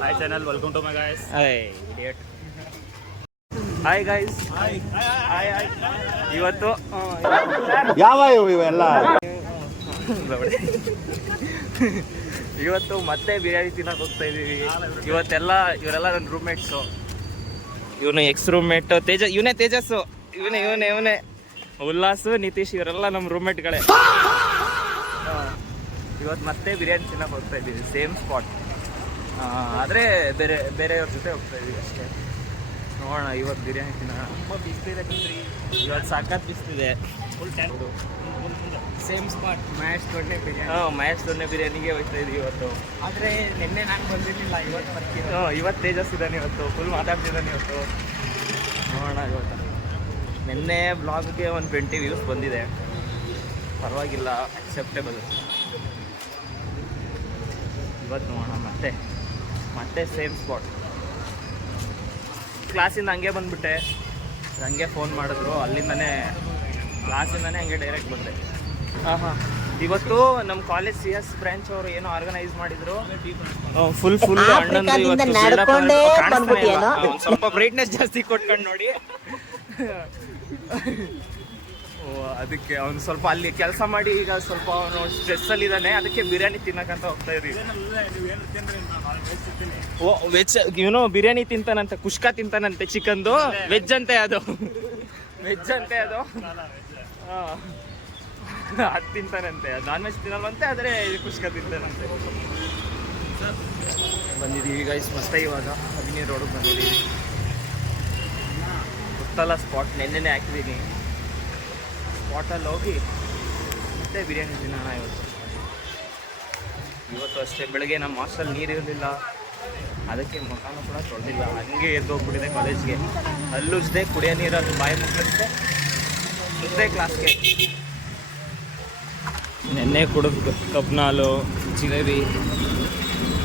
Hi channel, welcome to my guys. Hey, idiot. Hi guys. Hi. ಇವತ್ತು ಯಾವ ಇವೆಲ್ಲ ಇವತ್ತು ಮತ್ತೆ ಬಿರಿಯಾನಿ ತಿನ್ನಕ್ಕೆ ಹೋಗ್ತಾ ಇದೀವಿ. ಇವರೆಲ್ಲ ನನ್ನ ರೂಮ್ಮೇಟ್ಸು. ಇವನು ಎಕ್ಸ್ ರೂಮ್ಮೇಟ್ ತೇಜಸ್ಸು, ಇವನೇ ಉಲ್ಲಾಸು, ನಿತೀಶ್, ಇವರೆಲ್ಲ ನಮ್ಮ ರೂಮ್ಮೇಟ್ಗಳೇ. ಇವತ್ತು ಮತ್ತೆ ಬಿರಿಯಾನಿ ತಿನ್ನಕ್ಕೆ ಹೋಗ್ತಾ ಇದ್ದೀವಿ, ಸೇಮ್ ಸ್ಪಾಟ್. ಆದರೆ ಬೇರೆಯವ್ರ ಜೊತೆ ಹೋಗ್ತಾ ಇದೀವಿ ಅಷ್ಟೇ. ನೋಡೋಣ ಇವತ್ತು ಬಿರಿಯಾನಿ ತಿನ್ನೋಣ. ತುಂಬ ಬಿಸ್ತಿದೆ ಕಣ್ರಿ, ಇವತ್ತು ಸಖತ್ ಬಿಸ್ತಿದೆ. Full time same spot Mahesh Dodde biryani. Mahesh Dodde ಬಿರಿಯಾನಿಗೆ ಹೋಗ್ತಾ ಇದೀವಿ ಇವತ್ತು. ಆದರೆ ನಿನ್ನೆ ನಾನು ಬಂದಿರಲಿಲ್ಲ, ಇವತ್ತು ಬರ್ತೀನಿ. ಇವತ್ತು ತೇಜಸ್ ಇದ್ದಾನೆ, ಇವತ್ತು ಫುಲ್ ಮಾತಾಡ್ತಿದ್ದಾನೆ ಇವತ್ತು. ನೋಡೋಣ ಇವತ್ತು. ನಿನ್ನೆ ಬ್ಲಾಗ್ಗೆ ಒಂದು 20 ವ್ಯೂಸ್ ಬಂದಿದೆ, ಪರವಾಗಿಲ್ಲ, ಅಕ್ಸೆಪ್ಟೇಬಲ್. ಇವತ್ತು ನೋಡೋಣ ಮತ್ತೆ ಸೇಮ್ ಸ್ಪಾಟ್. ಕ್ಲಾಸಿಂದ ಹಂಗೆ ಬಂದುಬಿಟ್ಟೆ, ಹಂಗೆ ಫೋನ್ ಮಾಡಿದ್ರು, ಅಲ್ಲಿಂದನೇ ಕ್ಲಾಸಿಂದನೇ ಹಂಗೆ ಡೈರೆಕ್ಟ್ ಬಂದೆ. ಇವತ್ತು ನಮ್ಮ ಕಾಲೇಜ್ CS ಬ್ರಾಂಚ್ ಅವರು ಏನೋ ಆರ್ಗನೈಸ್ ಮಾಡಿದ್ರು. ಫುಲ್ ಅಣ್ಣಂದು ಇವತ್ತು ಸ್ವಲ್ಪ ಬ್ರೈಟ್ನೆಸ್ ಜಾಸ್ತಿ ಕೊಟ್ಕೊಂಡು ನೋಡಿ. ಅದಕ್ಕೆ ಅವ್ನು ಸ್ವಲ್ಪ ಅಲ್ಲಿ ಕೆಲಸ ಮಾಡಿ ಈಗ ಸ್ವಲ್ಪ ಅವನು ಸ್ಟ್ರೆಸ್ಸಲ್ಲಿದ್ದಾನೆ, ಅದಕ್ಕೆ ಬಿರಿಯಾನಿ ತಿನ್ನಕ್ಕಂತ ಹೋಗ್ತಾ ಇದ್ದೀವಿ. ವೆಜ್ ಇವನು ಬಿರಿಯಾನಿ ತಿಂತಾನಂತೆ, ಕುಷ್ಕ ತಿಂತಾನಂತೆ, ಚಿಕನ್ದು. ವೆಜ್ ಅಂತೆ ಅದು. ಹಾಂ, ಅದು ತಿಂತಾನಂತೆ. ಅದು ನಾನ್ ವೆಜ್ ತಿನ್ನಲ್ವಂತೆ, ಆದರೆ ಕುಷ್ಕ ತಿಂತಾನಂತೆ. ಬಂದಿದ್ದೀವಿ ಗೈಸ್ ಮತ್ತೆ ಇವಾಗ ಅಭಿನಯ ರೋಡಿಗೆ ಬಂದಿದ್ದೀವಿ. ಗೊತ್ತಲ್ಲ ಸ್ಪಾಟ್, ನೆನ್ನೆನೇ ಹಾಕಿದ್ದೀನಿ. ಸ್ಪಾಟಲ್ಲಿ ಹೋಗಿ ಮತ್ತೆ ಬಿರಿಯಾನಿ ತಿನ್ನೋಣ ಇವತ್ತು ಅಷ್ಟೇ. ಬೆಳಗ್ಗೆ ನಮ್ಮ ಹಾಸ್ಟೆಲ್ ನೀರು ಇರಲಿಲ್ಲ, ಅದಕ್ಕೆ ಮುಖಾನು ಕೂಡ ತೊಳೆದಿಲ್ಲ, ಹಂಗೆ ಎದ್ದೋಗ್ಬಿಟ್ಟಿದೆ ಕಾಲೇಜ್ಗೆ. ಅಲ್ಲುಜ್ದೆ ಕುಡಿಯೋ ನೀರಲ್ಲಿ ಬಾಯಿ ಮುಗಿಸ್ದೆ, ಸುದ್ದೆ ಕ್ಲಾಸ್ಗೆ. ನೆನ್ನೆ ಕುಡಿದು ಕಬ್ನಾಲು, ಜಿಲೇಬಿ.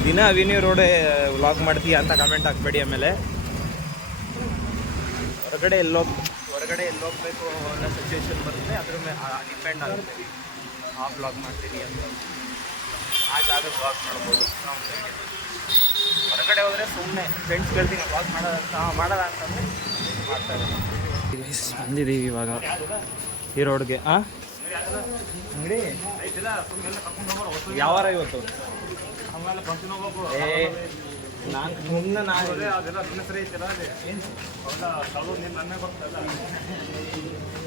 ದಿನ ಅವಿನ್ಯೂ ರೋಡೇ ವ್ಲಾಗ್ ಮಾಡ್ತೀಯ ಅಂತ ಕಮೆಂಟ್ ಹಾಕ್ಬೇಡಿ. ಆಮೇಲೆ ಹೊರಗಡೆ ಎಲ್ಲೋಗ್ಬೇಕು ಅನ್ನೋ ಸಿಚುವೇಶನ್ ಬರುತ್ತೆ, ಅದ್ರ ಮೇಲೆ ಡಿಪೆಂಡ್ ಆಗುತ್ತೆ. ಆ ಬ್ಲಾಗ್ ಮಾಡ್ತೀನಿ ಅಂತ ಆಗ ಬ್ಲಾಗ್ ಮಾಡ್ಬೋದು. ಹೊರಗಡೆ ಹೋದರೆ ಸುಮ್ಮನೆ ಫ್ರೆಂಡ್ಸ್ ಕೇಳ್ತೀನಿ ಬ್ಲಾಗ್ ಮಾಡೋದ ಅಂತಂದರೆ ಮಾಡ್ತಾರೆ. ಬಂದಿದ್ದೀವಿ ಇವಾಗ ಈ ರೋಡ್ಗೆ. ಅಂಗಡಿ ಯಾವಾರ ಇವತ್ತು?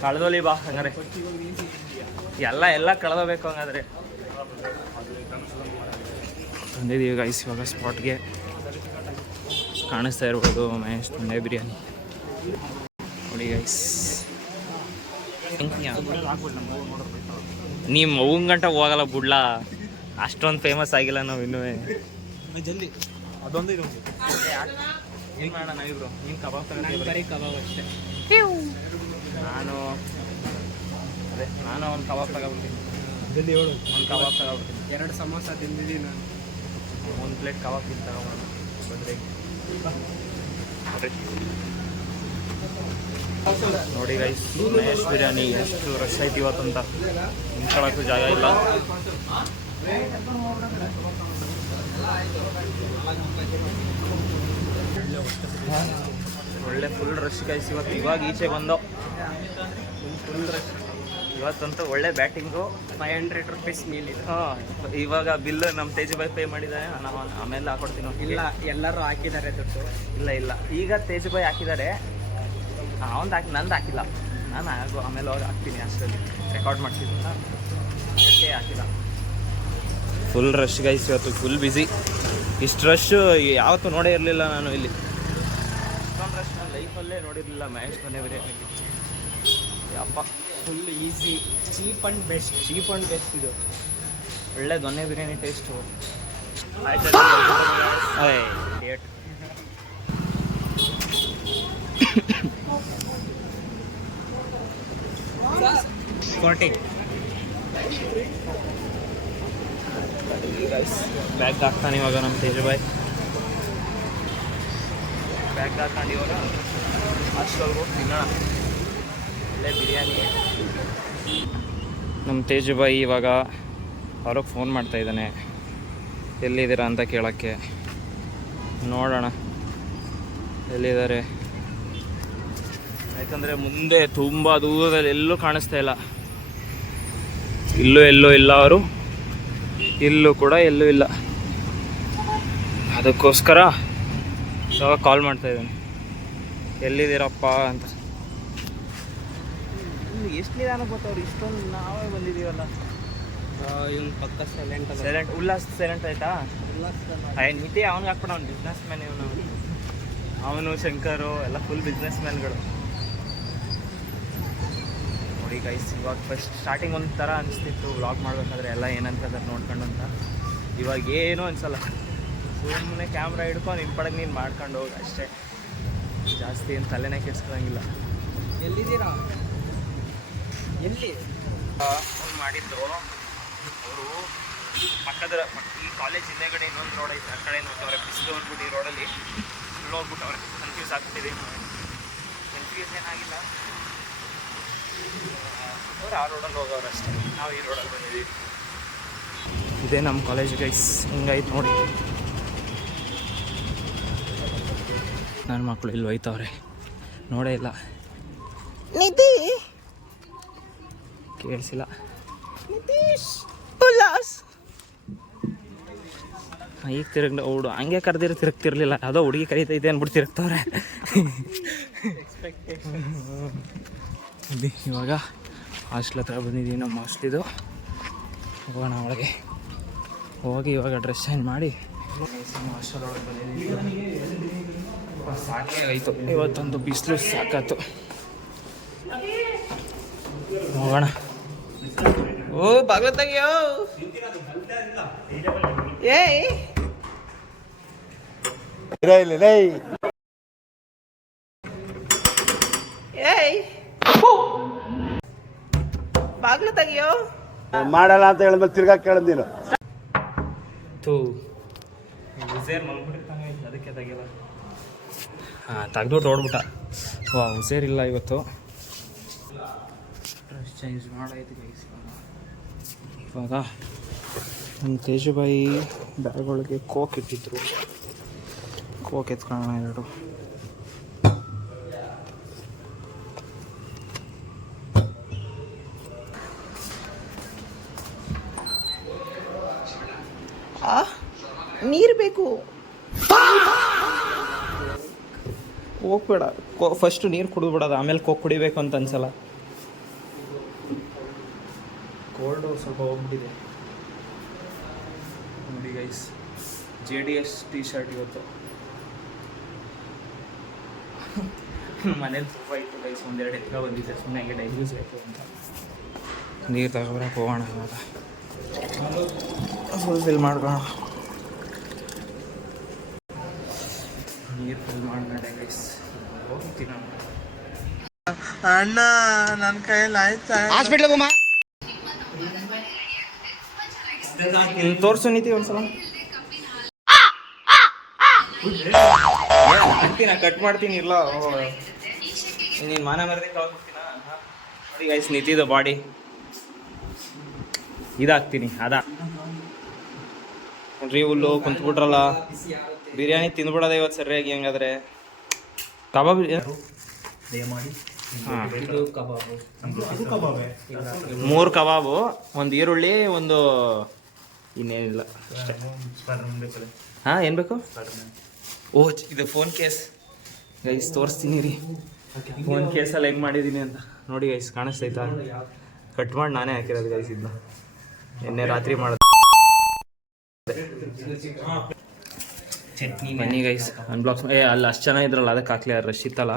ಕಳೆದೋಲಿ ಬಾ ಹಂಗಾರೆ, ಎಲ್ಲ ಕಳೆದೋಗ್ಬೇಕು ಹಂಗಾದ್ರೆ. ಬಂದಿದ್ದೀವಿ ಗೈಸ್ ಇವಾಗ ಸ್ಪಾಟ್ಗೆ. ಕಾಣಿಸ್ತಾ ಇರ್ಬೋದು ಮಹೇಶ್ ದೊಡ್ಡೆ ಬಿರಿಯಾನಿ ನೋಡಿ ಗೈಸ್. ನೀವು ಮಗುನ್ ಗಂಟ ಹೋಗಲ್ಲ ಬಿಡ್ಲಾ, ಅಷ್ಟೊಂದು ಫೇಮಸ್ ಆಗಿಲ್ಲ ನಾವು ಇನ್ನೂ. ಜಲ್ದಿ ಅದೊಂದು ಇದು ಏನು ಮಾಡೋಣ ನಾವಿಬ್ರು? ನೀನು ಕಬಾಬ್ ತಗೊಂಡು ಬರೀ ಕಬಾಬ್ ಅಷ್ಟೇ. ನಾನು ಒಂದು ಕಬಾಬ್ ತಗೊಬಿಡ್ತೀನಿ. ಜಲ್ದಿ ಹೇಳು. ಒಂದು ಕಬಾಬ್ ತಗೊಬಿಡ್ತೀನಿ. 2 ಸಮೋಸ ತಿಂದಿದ್ದೀನಿ ನಾನು. 1 ಪ್ಲೇಟ್ ಕಬಾಬ್ ತಗೊಬೋಣ ಬಂದ್ರೆ. ನೋಡಿ ಗೈಸ್ ಮಹೇಶ್ ಬಿರಿಯಾನಿ ಎಷ್ಟು ರಶ್ ಐತಿ ಇವತ್ತಂತ, ನಿಂತ್ಕೊಳ್ಳೋಕ್ಕೂ ಜಾಗ ಇಲ್ಲ. ಒಳ್ಳೆ ಫುಲ್ ರಶ್ ಗೈಸ್ ಇವತ್ತು. ಇವಾಗ ಈಚೆ ಬಂದೋ ಫುಲ್ ರಶ್ ಇವತ್ತಂತೂ. ಒಳ್ಳೆ ಬ್ಯಾಟಿಂಗು. 500 rupees ಮೀಲ್ ಇದೆ. ಇವಾಗ ಬಿಲ್ ನಮ್ಮ ತೇಜುಬಾಯಿ ಪೇ ಮಾಡಿದ್ದಾರೆ, ನಾವು ಆಮೇಲೆ ಹಾಕೊಡ್ತೀನಿ. ಇಲ್ಲ, ಎಲ್ಲರೂ ಹಾಕಿದ್ದಾರೆ ದುಡ್ಡು. ಇಲ್ಲ ಈಗ ತೇಜುಬಾಯಿ ಹಾಕಿದ್ದಾರೆ, ನಂದು ಹಾಕಿಲ್ಲ. ನಾನು ಆಮೇಲೆ ಹೋಗಿ ಹಾಕ್ತೀನಿ, ಅಷ್ಟರಲ್ಲಿ ರೆಕಾರ್ಡ್ ಮಾಡ್ತೀನಿ, ಅದಕ್ಕೆ ಹಾಕಿಲ್ಲ. ಫುಲ್ ರಶ್ ಗೈಸ್ ಇವತ್ತು, ಫುಲ್ ಬ್ಯುಸಿ. ಇಷ್ಟು ರಶ್ ಯಾವತ್ತೂ ನೋಡೇ ಇರಲಿಲ್ಲ ನಾನು ಇಲ್ಲಿ. ಇಷ್ಟೊಂದು ರಶ್ ನಾನು ಲೈಫಲ್ಲೇ ನೋಡಿರಲಿಲ್ಲ ಮಹೇಶ್ ದೊಡ್ಡೆ ಬಿರಿಯಾನಿಗೆ. ಯಪ್ಪ, full easy, cheap and best ಇದು. ಒಳ್ಳೆ ದೊನ್ನೆ ಬಿರಿಯಾನಿ ಟೇಸ್ಟು. ಡೇಟ್ 40. ಬ್ಯಾಗ್ ಹಾಕ್ತಾನೆ ಇವಾಗ ನಮ್ಮ ತೇಜುಬಾಯಿ. ಬ್ಯಾಗ್ ಹಾಕೊಂಡು ಇವಾಗ ಹಾಸ್ಟೆಲ್ಗೆ ಹೋಗಿ ತಿನ್ನೋಣ ಒಳ್ಳೆ ಬಿರಿಯಾನಿ. ನಮ್ಮ ತೇಜುಬಾಯಿ ಇವಾಗ ಅವ್ರಿಗೆ ಫೋನ್ ಮಾಡ್ತಾಯಿದ್ದಾನೆ, ಎಲ್ಲಿದ್ದೀರಾ ಅಂತ ಕೇಳೋಕ್ಕೆ. ನೋಡೋಣ ಎಲ್ಲಿದ್ದಾರೆ. ಯಾಕಂದರೆ ಮುಂದೆ ತುಂಬ ದೂರದಲ್ಲಿ ಎಲ್ಲೂ ಕಾಣಿಸ್ತಾ ಇಲ್ಲ. ಎಲ್ಲೂ ಇಲ್ಲ ಅವರು, ಇಲ್ಲೂ ಕೂಡ ಎಲ್ಲೂ ಇಲ್ಲ. ಅದಕ್ಕೋಸ್ಕರ ಇವಾಗ ಕಾಲ್ ಮಾಡ್ತಾ ಇದ್ದಾನೆ, ಎಲ್ಲಿದ್ದೀರಪ್ಪ ಅಂತ. ಎಷ್ಟು ನಿಧಾನ ಗೊತ್ತವ್ರು, ಇಷ್ಟೊಂದು ನಾವೇ ಬಂದಿದ್ದೀವಲ್ಲ. ಇವ್ನು ಪಕ್ಕ ಸೈಲೆಂಟ್ ಉಲ್ಲಾಸ್ ಸೈಲೆಂಟ್ ಆಯ್ತಾ? ನಿತಿ ಅವ್ನಿಗೆ ಹಾಕ್ಬಿಡ, ಅವ್ನು ಬಿಸ್ನೆಸ್ ಮ್ಯಾನ್. ಅವನು ಶಂಕರು ಎಲ್ಲ ಫುಲ್ ಬಿಸ್ನೆಸ್ ಮ್ಯಾನ್ಗಳು. ನೋಡಿ ಗೈಸ್, ಇವಾಗ ಫಸ್ಟ್ ಸ್ಟಾರ್ಟಿಂಗ್ ಒಂಥರ ಅನಿಸ್ತಿತ್ತು ವ್ಲಾಗ್ ಮಾಡಬೇಕಾದ್ರೆ ಎಲ್ಲ ಏನಂತಂದ್ರೆ ನೋಡ್ಕೊಂಡು ಅಂತ. ಇವಾಗ ಏನೂ ಅನಿಸಲ್ಲ, ಸುಮ್ಮನೆ ಕ್ಯಾಮ್ರಾ ಹಿಡ್ಕೊಂಡು ನಿನ್ನ ಪಡಗೆ ನೀನು ಮಾಡ್ಕೊಂಡು ಹೋಗಿ ಅಷ್ಟೇ. ಜಾಸ್ತಿ ಏನು ತಲೆನೇ ಕೆಡ್ಸ್ಕೊಳಂಗಿಲ್ಲ. ಎಲ್ಲಿದ್ದೀರಾ? ಎಲ್ಲಿ ಫೋನ್ ಮಾಡಿದ್ರು ಅವರು. ಪಕ್ಕದ ಈ ಕಾಲೇಜ್ ಹಿಂದೆಗಡೆ ಇನ್ನೊಂದು ರೋಡ್ ಐತೆ, ಆ ಕಡೆ ನೋಡ್ತವ್ರೆ. ಬಿಸಿಲು ಅಂದ್ಬಿಟ್ಟು ಈ ರೋಡಲ್ಲಿ ಫುಲ್ ಹೋಗ್ಬಿಟ್ಟವ್ರೆ. ಕನ್ಫ್ಯೂಸ್ ಆಗ್ತಿದೆ. ಕನ್ಫ್ಯೂಸ್ ಏನಾಗಿಲ್ಲ, ಅವ್ರು ಆ ರೋಡಲ್ಲಿ ಹೋಗೋರು ಅಷ್ಟೇ, ನಾವು ಈ ರೋಡಲ್ಲಿ ಬಂದಿದ್ದೀವಿ. ಇದೇ ನಮ್ಮ ಕಾಲೇಜ್ ಗೈಸ್, ಹಿಂಗೈತೆ ನೋಡಿ. ನನ್ನ ಮಕ್ಕಳು ಇಲ್ಲಿ ಹೋಯ್ತವ್ರೆ, ನೋಡೇ ಇಲ್ಲ. ನಿಧಿ ಕೇಳಿಸಿಲ್ಲ. ನಿತೀಶ್ ಉಲ್ಲಾಸ್ ಈಗ ತಿರುಗಿ ಓಡು, ಹಂಗೆ ಕರೆದಿರೋ ತಿರುಗ್ತಿರ್ಲಿಲ್ಲ. ಯಾವುದೋ ಹುಡುಗಿ ಕರೀತೈತೆ ಅಂದ್ಬಿಟ್ಟು ತಿರುಗ್ತವ್ರೆ. ಇವಾಗ ಹಾಸ್ಟೆಲ್ ಹತ್ರ ಬಂದಿದ್ದೀವಿ, ನಮ್ಮ ಹಾಸ್ಟ್ಲಿದು. ಹೋಗೋಣ ಒಳಗೆ ಹೋಗಿ ಇವಾಗ ಡ್ರೆಸ್ ಚೇಂಜ್ ಮಾಡಿ ಹಾಸ್ಟೆಲ್ ಒಳಗೆ ಬಂದಿದ್ದೀವಿ. ಸಾಕೇ ಆಯಿತು ಇವತ್ತೊಂದು, ಬಿಸಿಲು ಸಾಕಾಯ್ತು. ಹೋಗೋಣ. ಓ ಬಾಗ್ಲ ತೆಗಿಯೋ. ಏಯ್ ಏಯ್ ಬಾಗ್ಲ ತೆಗಿಯೋ. ಮಾಡಲ್ಲ ಅಂತ ಹೇಳಿದ್ಮೇಲೆ ತಿರ್ಗಾ ಕೇಳಿದ್ ನೀನು. ಹುಸೇರ್ ಮಲ್ಬಿಟ್ಟಿರ್ತಾನೆ, ಅದಕ್ಕೆ ತೆಗಿಲ್ಲ. ಹಾಂ, ತೆಗ್ದುಬಿಟ್ಟು ಓಡ್ಬಿಟ್ಟ. ವಾ, ಹುಸೇರಿಲ್ಲ ಇವತ್ತು. ಡ್ರೆಸ್ ಚೇಂಜ್ ಮಾಡಾಯ್ತು ಗೈಸ್. ಇವಾಗ ನಮ್ಮ ತೇಜುಬಾಯಿ ಬ್ಯಾಗ್ ಒಳಗೆ ಕೋಕ್ ಇಟ್ಟಿದ್ರು, ಕೋಕ್ ಎತ್ಕೊಳ್ಳೋಣ ಎರಡು. ನೀರು ಬೇಕು. ಹೋಗ್ಬೇಡ, ಫಸ್ಟು ನೀರು ಕುಡಿದ್ಬಿಡೋದು, ಆಮೇಲೆ ಕೋಕ್ ಕುಡಿಬೇಕು ಅಂತ ಅನ್ಸಲ್ಲ. ಕೋಲ್ಡು ಸ್ವಲ್ಪ ಹೋಗ್ಬಿಟ್ಟಿದೆ ನೋಡಿ ಗೈಸ್. JDS ಟಿ ಶರ್ಟ್ ಇವತ್ತು ಮನೇಲಿ ತುಂಬ ಇತ್ತು ಗೈಸ್, ಒಂದೆರಡು ಎತ್ಕ ಬಂದಿದ್ದೆ ಸುಮ್ಮನೆ ಹಂಗೆ ಡೈಲಿ ಯೂಸ್ ಬೇಕು ಅಂತ. ನೀರು ತಗೊಬರಕ್ಕೆ ಹೋಗೋಣ ಇವಾಗ, ಫುಲ್ ಮಾಡ್ಕೋಣ. ನೀರು ಫುಲ್ ಮಾಡ್ಕೊಂಡೆ ಗೈಸ್, ಹೋಗ್ತೀನಿ ನಾನು. ಅಣ್ಣ ನನ್ನ ಕೈಯಲ್ಲಿ ಆಯ್ತಾ? ತೋರ್ಸು ನೀತಿ ಒಂದ್ಸಲ. ಹಾಕ್ತೀನ, ಕಟ್ ಮಾಡ್ತೀನಿ. ಇಲ್ಲ ನೀನು ಮಾನ ಮರದಿಂದ ಹೋಗ್ಬಿಡ್ತೀನ. ನೋಡಿ ಗೈಸ್, ನಿಂತಿದ್ದು ಬಾಡಿ ಇದಾಗ್ತೀನಿ. ಅದಾ ನೋಡ್ರಿ, ಹುಲ್ಲು ಕುಂತ್ಬಿಟ್ರಲ್ಲ. ಬಿರಿಯಾನಿ ತಿಂದ್ಬಿಡೋದ ಇವತ್ತು ಸರಿಯಾಗಿ. ಹೆಂಗಾದ್ರೆ ಕಬಾಬ್ ಹಾಂ, 3 ಕಬಾಬು, ಒಂದು ಈರುಳ್ಳಿ, ಒಂದು ಇನ್ನೇನಿಲ್ಲ ಅಷ್ಟೇ. ಹಾಂ, ಏನು ಬೇಕು? ಓ, ಇದು ಫೋನ್ ಕೇಸ್ ಗೈಸ್, ತೋರಿಸ್ತೀನಿ ರೀ. ಫೋನ್ ಕೇಸಲ್ಲಿ ಹೆಂಗೆ ಮಾಡಿದ್ದೀನಿ ಅಂತ ನೋಡಿ ಗೈಸ್, ಕಾಣಿಸ್ತೈತಾ? ಕಟ್ ಮಾಡಿ ನಾನೇ ಹಾಕಿರೋದು ಗೈಸ್. ಇದನ್ನ ನಿನ್ನೆ ರಾತ್ರಿ ಮಾಡೋದು. ಚಟ್ನಿ ಬನ್ನಿ ಗೈಸ್, ಅನ್ಬ್ಲಾಕ್ಸ್. ಅಲ್ಲಿ ಅಷ್ಟು ಜನ ಇದ್ರಲ್ಲ, ಅದಕ್ಕೆ ಹಾಕ್ಲಿ. ರಶ್ ಇತ್ತಲ್ಲ,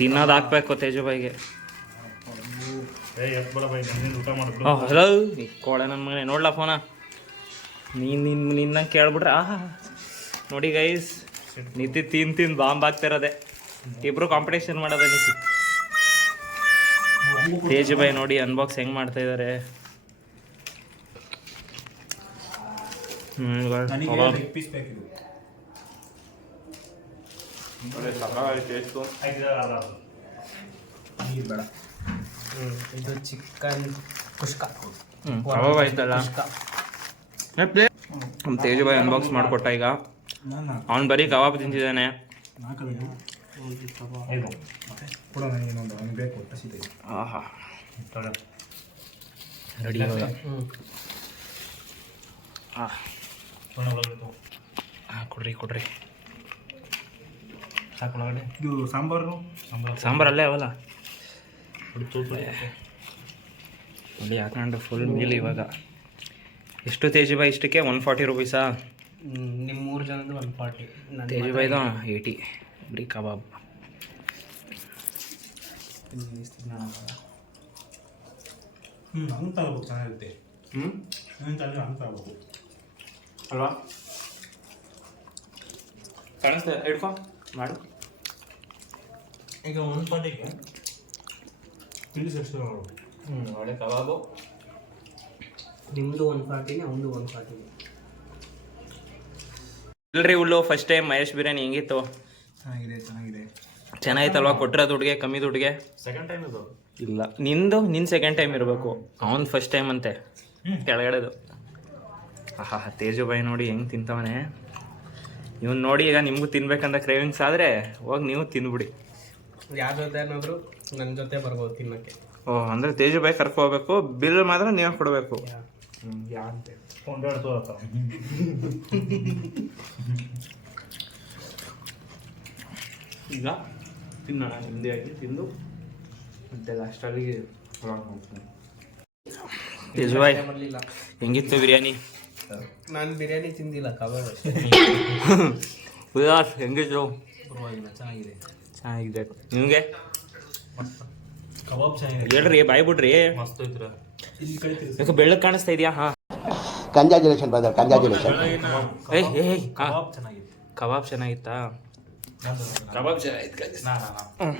ತಿನ್ನೋದು ಹಾಕ್ಬೇಕು ತೇಜುಬಾಯಿಗೆ. ಹಲೋ ಕೋಳೆ ನನ್ನ ಮಗನೇ, ನೋಡ್ಲಾ ಫೋನ? ನಿನ್ನ ಕೇಳ್ಬಿಟ್ರೆ ಆಹಾ. ನೋಡಿ ಗೈಸ್, ನಿತಿ ತಿಂದು ಬಾಂಬ್ ಆಗ್ತಿರೋದೆ. ಇಬ್ರು ಕಾಂಪಿಟೇಷನ್ ಮಾಡೋದೆ. ನಿತಿ ತೇಜುಬಾಯಿ ನೋಡಿ ಅನ್ಬಾಕ್ಸ್ ಹೆಂಗೆ ಮಾಡ್ತಾ ಇದ್ದಾರೆ. ಇದು ಚಿಕನ್ ಕುಷ್ಕ. ಕಬಾಬ್ ಆಯ್ತಲ್ಲ. ನಮ್ಮ ತೇಜುಬಾಯಿ ಅನ್ಬಾಕ್ಸ್ ಮಾಡಿಕೊಟ್ಟ. ಈಗ ಅವ್ನು ಬರೀ ಕಬಾಬ್ ತಿಂತಿದ್ದಾನೆ. ಆಹಾ ರೆಡಿ ಇವಾಗ. ಕೊಡ್ರಿ ಇದು ಸಾಂಬಾರು ಸಾಂಬಾರಲ್ಲೇ ಅವಲ್ಲ ಅಲ್ಲಿ ಹಾಕೊಂಡು ಫುಲ್ ಮೀಲ್ ಇವಾಗ. ಎಷ್ಟು ತೇಜುಬಾಯಿ ಇಷ್ಟಕ್ಕೆ 140 ರುಪೀಸಾ? ನಿಮ್ಮ 3 ಜನದ್ದು 140, ತೇಜುಬಾಯ್ದು 80 ಬರೀ ಕಬಾಬ್. ಹಂಗೆ ತಗೋಬೇಕು, ಚೆನ್ನಾಗಿರುತ್ತೆ. ಹಂಗೆ ತಗೋಬೇಕು ಅಲ್ವಾ? ಕಾಣಿಸ್ತಾ ಹಿಡ್ಕೊ ಮಾಡು. ಈಗ 140ಗೆ ತಿಳಿಸಿ ಎಷ್ಟು ನೋಡು. ಒಳ್ಳೆ ಕಬಾಬು. ನಿಮ್ಮದು 140ನೇ, ಅವನದು 140ನೇ. ಇಲ್ರಿ ಹುಲ್ಲು ಫಸ್ಟ್ ಟೈಮ್ ಮಹೇಶ್ ಬಿರಿಯಾನಿ ಹೆಂಗಿತ್ತು? ಚೆನ್ನಾಗಿತ್ತಲ್ವಾ? ಕೊಟ್ಟಿರೋ ದುಡ್ಡಿಗೆ ಕಮ್ಮಿ ದುಡ್ಡಿಗೆ. ಸೆಕೆಂಡ್ ಟೈಮ್ ಇದು ಇಲ್ಲ ನಿನ್ನ ಸೆಕೆಂಡ್ ಟೈಮ್ ಇರಬೇಕು, ಅವನು ಫಸ್ಟ್ ಟೈಮ್ ಅಂತೆ ಕೆಳಗಡೆದು. ಆಹಾ ತೇಜುಬಾಯಿ ನೋಡಿ ಹೆಂಗೆ ತಿಂತವನೆ. ಇವನು ನೋಡಿ ಈಗ ನಿಮಗೂ ತಿನ್ಬೇಕಂತ ಕ್ರೇವಿಂಗ್ಸ್ ಆದರೆ ಹೋಗಿ ನೀವು ತಿಂದ್ಬಿಡಿ. ಯಾರ ಜೊತೆ ಏನಾದರೂ ನನ್ನ ಜೊತೆ ಬರ್ಬೋದು ತಿನ್ನೋಕ್ಕೆ. ಓಹ್ ಅಂದರೆ ತೇಜುಬಾಯಿ ಕರ್ಕೋಬೇಕು, ಬಿಲ್ ಮಾತ್ರ ನೀವೇ ಕೊಡಬೇಕು. ಯಾಂತೆ ಈಗ ತಿನ್ನೋಣ ನಿಮ್ಮದಿಯಾಗಿ ತಿಂದು ಮತ್ತೆ ಲಾಸ್ಟಲ್ಲಿ ತೇಜುಬಾಯಿ ಬರಲಿಲ್ಲ. ಹೆಂಗಿತ್ತು ಬಿರಿಯಾನಿ? ನಾನು ಬಿರಿಯಾನಿ ತಿಂದಿಲ್ಲ, ಕಬಾಬ್ ಅಷ್ಟೇ. ಉಲ್ಲಾಸ್ ಹೆಂಗಿತ್ತು? ಪರವಾಗಿಲ್ಲ, ಚೆನ್ನಾಗಿದೆ. ಚೆನ್ನಾಗಿದೆ. ನಿಮಗೆ ಕಬಾಬ್ ಚೆನ್ನಾಗಿದೆ. ಹೇಳ್ರಿ ಬಾಯ್ ಬಿಡ್ರಿ. ಮಸ್ತ್ ಐತ್ರ. ಇಲ್ಲಿ ಕಳಿತೀರಿ ಯಾಕೆ ಬೆಳ್ಳಗೆ ಕಾಣಿಸ್ತಾ ಇದೆಯಾ? ಹಾಂ ಕಂಗ್ರಾಚುಲೇಷನ್ ಬ್ರದರ್, ಕಂಗ್ರಾಚುಲೇಷನ್. ಏಯ್ ಕಬಾಬ್ ಚೆನ್ನಾಗಿತ್ತು. ಕಬಾಬ್ ಚೆನ್ನಾಗಿತ್ತಾ? ಕಬಾಬ್ ಚೆನ್ನಾಗಿತ್ತು.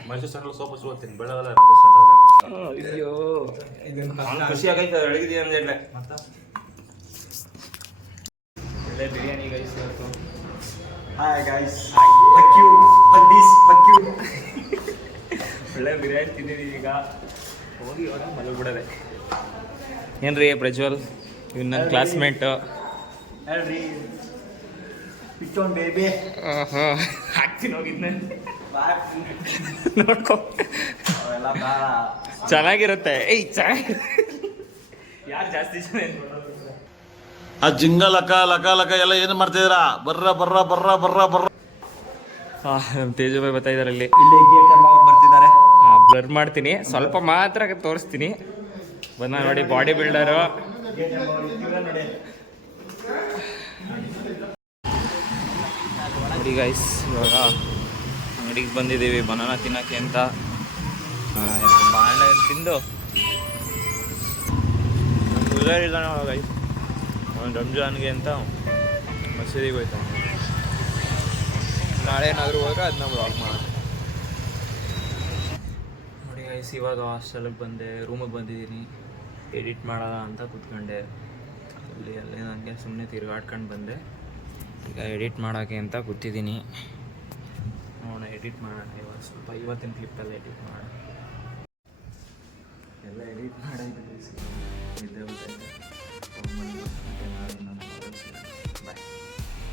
ಮೈಸೂರು ಸೆಂಟ್ರಲ್ ಸೋಪ್ ಸುತ್ತೀನಿ ಬೆಳಗಲ್ಲ. ಅಯ್ಯೋ ಖುಷಿ ಆಗೈತೆ ಬೆಳಗಿದೀನಿ ಅಂದ್ರೆ. ಮತ್ತೆ ಒಳ್ಳೆ ಬಿರಿಯಾನಿ ಗೈಸ್ ಇವತ್ತು. ಹಾಯ್ ಗೈಸ್, ಒಳ್ಳೆ ಬಿರಿಯಾನಿ ತಿಂದಿದ್ದೀವಿ. ಈಗ ಹೋಗಿ ಇವಾಗ ಮಲಗ್ಬಿಡೋದೆ. ಏನ್ರಿ ಪ್ರಜ್ವಲ್, ಇವ್ ನನ್ನ ಕ್ಲಾಸ್ಮೇಟ್. ಹೇಳ್ರಿ ಪಿಚ್ಚೋನ್ ಬೇಬಿ. ಹಾಕ್ತೀನಿ ಹೋಗಿದ್ನೆ ನೋಡ್ಕೊ, ಅವೆಲ್ಲ ಬೇಡ. ಚೆನ್ನಾಗಿರುತ್ತೆ. ಏಯ್ ಚೆನ್ನಾಗಿರುತ್ತೆ. ಯಾರು ಜಾಸ್ತಿ ಜನ ಏನು ಮಾಡೋದು? ಆ ಜಿಂಗ ಲಕ ಲಕ ಲಕ ಎಲ್ಲ ಏನು ಮಾಡ್ತಿದ್ದೀರಾ? ಬರ್ರ ಬರ್ರ ಬರ್ರ ಬರ್ರ ಬರ್ರ. ನಮ್ಮ ತೇಜುಬಾಯಿ ಬರ್ತಾ ಇದ್ದಾರೆ ಅಲ್ಲಿ. ಇಲ್ಲಿ ಗೇಟ್ ಅವ್ರು ಬರ್ತಿದ್ದಾರೆ. ಬ್ಲರ್ ಮಾಡ್ತೀನಿ, ಸ್ವಲ್ಪ ಮಾತ್ರ ತೋರಿಸ್ತೀನಿ. ಬಂದ ನೋಡಿ ಬಾಡಿ ಬಿಲ್ಡರು. ನೋಡಿ ಗೈಸ್, ಇವಾಗ ಅಂಗಡಿಗೆ ಬಂದಿದ್ದೀವಿ ಬನಾನಾ ತಿನ್ನೋಕ್ಕೆ ಅಂತ. ಬಾಳೆಹಣ್ಣು ತಿಂದು ಹುಷಾರಿದ್ದಾನೆ ಗೈಸ್. ಅವ್ನು ರಂಜಾನ್ಗೆ ಅಂತ ಮಸೀದಿಗೆ ಹೋಯ್ತಾನೆ. ನಾಳೆ ಏನಾದರೂ ಹೋದ್ರೆ ಅದನ್ನ ವ್ಲಾಗ್ ಮಾಡೋದು. ನೋಡಿ ಗೈಸ್, ಇವಾಗ ಹಾಸ್ಟೆಲಿಗೆ ಬಂದೆ, ರೂಮಿಗೆ ಬಂದಿದ್ದೀನಿ. ಎಡಿಟ್ ಮಾಡೋಣ ಅಂತ ಕೂತ್ಕೊಂಡೆ. ಅಲ್ಲೇ ನನಗೆ ಸುಮ್ಮನೆ ತಿರುಗಾಡ್ಕೊಂಡು ಬಂದೆ. ಈಗ ಎಡಿಟ್ ಮಾಡೋಕ್ಕೆ ಅಂತ ಕೂತಿದ್ದೀನಿ. ನೋಡೋಣ ಎಡಿಟ್ ಮಾಡೋಣ ಇವಾಗ. ಸ್ವಲ್ಪ ಇವತ್ತಿನ ಕ್ಲಿಪ್ಪೆಲ್ಲ ಎಡಿಟ್ ಮಾಡೋಣ. ಎಲ್ಲ ಎಡಿಟ್ ಮಾಡಿದ್ವಿ. ನಿದ್ದೆ ಬರ್ತಾಯಿದೆ. ಬಾಯ್.